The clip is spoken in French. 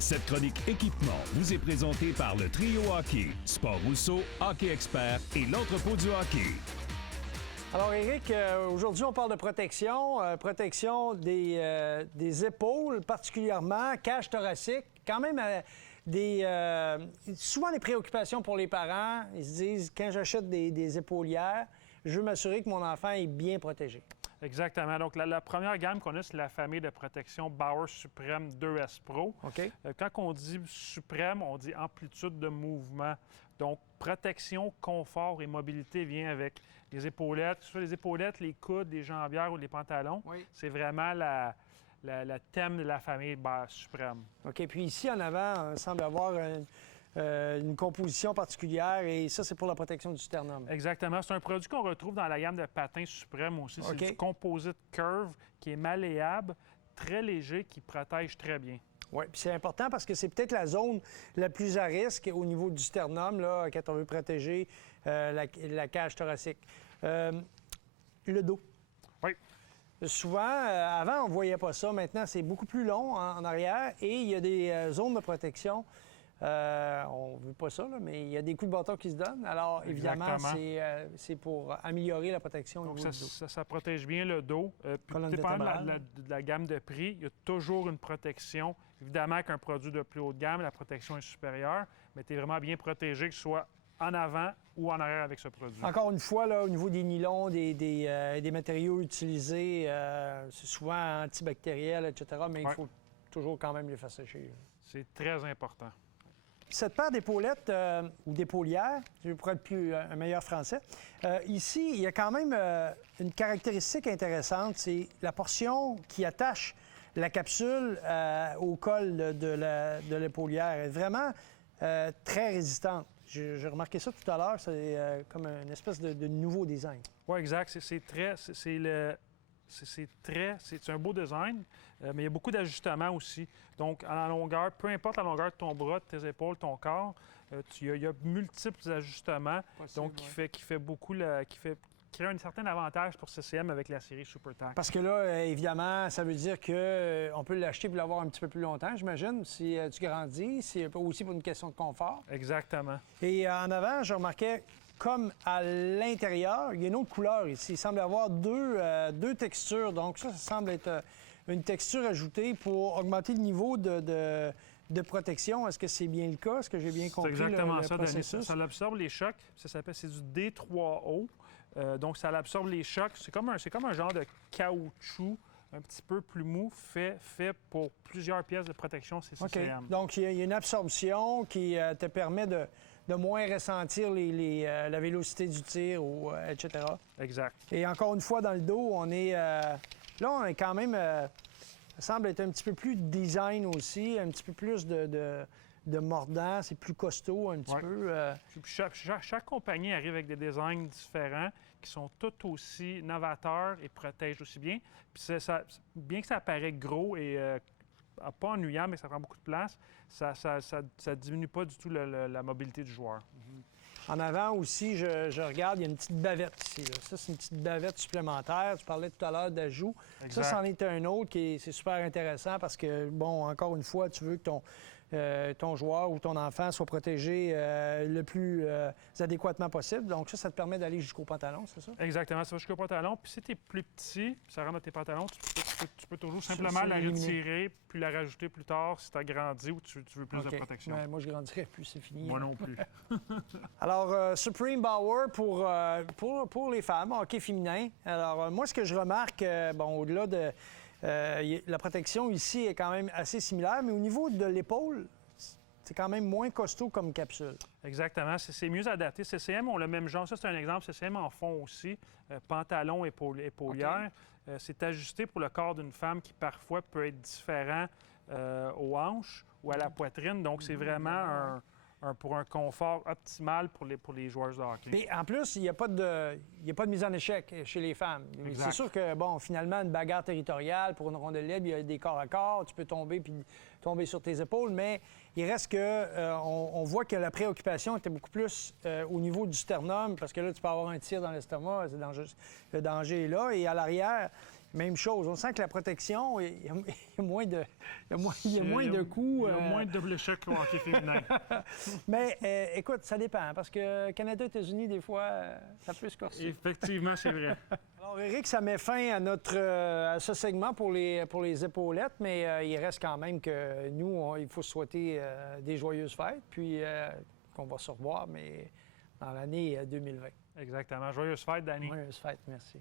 Cette chronique équipement vous est présentée par le Trio Hockey, Sport Rousseau, Hockey Expert et l'entrepôt du hockey. Alors, Éric, aujourd'hui, on parle de protection, protection des épaules, particulièrement, cage thoracique. Quand même, souvent des préoccupations pour les parents. Ils se disent, quand j'achète des épaulières, je veux m'assurer que mon enfant est bien protégé. Exactement. Donc, la première gamme qu'on a, c'est la famille de protection Bauer Supreme 2S Pro. OK. Quand on dit suprême, on dit amplitude de mouvement. Donc, protection, confort et mobilité vient avec les épaulettes, que ce soit les épaulettes, les coudes, les jambières ou les pantalons. Oui. C'est vraiment le thème de la famille Bauer Supreme. OK. Puis ici, en avant, on semble avoir une composition particulière et ça, c'est pour la protection du sternum. Exactement. C'est un produit qu'on retrouve dans la gamme de patins suprême aussi. C'est OK. du composite curve qui est malléable, très léger, qui protège très bien. Oui, puis c'est important parce que c'est peut-être la zone la plus à risque au niveau du sternum, là, quand on veut protéger la cage thoracique. Le dos. Oui. Souvent, avant, on ne voyait pas ça. Maintenant, c'est beaucoup plus long en arrière et il y a des zones de protection. On ne veut pas ça, là, mais il y a des coups de bâton qui se donnent. Alors, évidemment, c'est pour améliorer la protection au niveau du dos. Ça protège bien le dos. Colonne Dépendamment vertébrale. de la gamme de prix, il y a toujours une protection. Évidemment qu'un produit de plus haute gamme, la protection est supérieure, mais tu es vraiment bien protégé, que ce soit en avant ou en arrière avec ce produit. Encore une fois, là, au niveau des nylons, des matériaux utilisés, c'est souvent antibactériel, etc., mais il faut toujours quand même les faire sécher. C'est très important. Cette paire d'épaulettes ou d'épaulières, pour être un meilleur français, ici, il y a quand même une caractéristique intéressante, c'est la portion qui attache la capsule au col de l'épaulière. Elle est vraiment très résistante. J'ai remarqué ça tout à l'heure, c'est comme une espèce de nouveau design. Oui, exact. C'est un beau design, mais il y a beaucoup d'ajustements aussi. Donc, à la longueur, peu importe la longueur de ton bras, de tes épaules, ton corps, il y a multiples ajustements, Possible, donc qui crée un certain avantage pour CCM avec la série Super Tack. Parce que là, évidemment, ça veut dire qu'on peut l'acheter pour l'avoir un petit peu plus longtemps, j'imagine, si tu grandis. C'est aussi pour une question de confort. Exactement. Et en avant, je remarquais, comme à l'intérieur, il y a une autre couleur ici. Il semble y avoir deux textures. Donc ça semble être une texture ajoutée pour augmenter le niveau de protection. Est-ce que c'est bien le cas? Est-ce que j'ai bien compris C'est exactement le ça, Denis. processus? Ça absorbe les chocs. C'est du D3O. Donc, ça absorbe les chocs. C'est comme un genre de caoutchouc un petit peu plus mou, fait pour plusieurs pièces de protection, c'est CCM. OK. Donc, il y a une absorption qui te permet de moins ressentir la vélocité du tir, etc. Exact. Et encore une fois, dans le dos, on est quand même... ça semble être un petit peu plus design aussi, un petit peu plus de mordant, c'est plus costaud un petit peu. Puis chaque compagnie arrive avec des designs différents qui sont tout aussi novateurs et protègent aussi bien. Puis bien que ça paraît gros et pas ennuyant, mais ça prend beaucoup de place, ça diminue pas du tout la mobilité du joueur. En avant aussi, je regarde, il y a une petite bavette ici. Là. Ça, c'est une petite bavette supplémentaire. Tu parlais tout à l'heure d'ajout. Ça, c'en est un autre c'est super intéressant parce que, bon, encore une fois, tu veux que ton joueur ou ton enfant soit protégé le plus adéquatement possible. Donc ça te permet d'aller jusqu'au pantalon, c'est ça? Exactement, ça va jusqu'au pantalon. Puis si tu es plus petit, puis ça rentre dans tes pantalons, tu peux toujours simplement la retirer puis la rajouter plus tard si tu as grandi ou tu veux plus de protection. Ouais, moi, je grandirais plus, c'est fini. Moi non plus. Alors, Supreme Bauer pour les femmes, hockey féminin. Alors, moi, ce que je remarque, au-delà de... la protection ici est quand même assez similaire, mais au niveau de l'épaule, c'est quand même moins costaud comme capsule. Exactement. C'est mieux adapté. CCM ont le même genre. Ça, c'est un exemple. CCM en font aussi. Pantalon, épaulière. Okay. C'est ajusté pour le corps d'une femme qui, parfois, peut être différent aux hanches ou à la poitrine. Donc, c'est vraiment pour un confort optimal pour les joueurs de hockey. Et en plus, il n'y a pas de mise en échec chez les femmes. C'est sûr que, finalement, une bagarre territoriale pour une rondelle libre, il y a des corps à corps, tu peux tomber sur tes épaules, mais il reste que on voit que la préoccupation était beaucoup plus au niveau du sternum, parce que là, tu peux avoir un tir dans l'estomac, le danger est là. Et à l'arrière, même chose. On sent que la protection, il y a moins de, il y a moins de coups. Il y a moins de double choc au hockey féminin. Mais écoute, ça dépend, parce que Canada, États-Unis, des fois, ça peut se corser. Effectivement, c'est vrai. Alors, Éric, ça met fin à ce segment pour les épaulettes, mais il reste quand même que nous, il faut souhaiter des joyeuses fêtes, puis qu'on va se revoir, mais dans l'année 2020. Exactement. Joyeuse fête, Danny. Joyeuses fêtes, merci.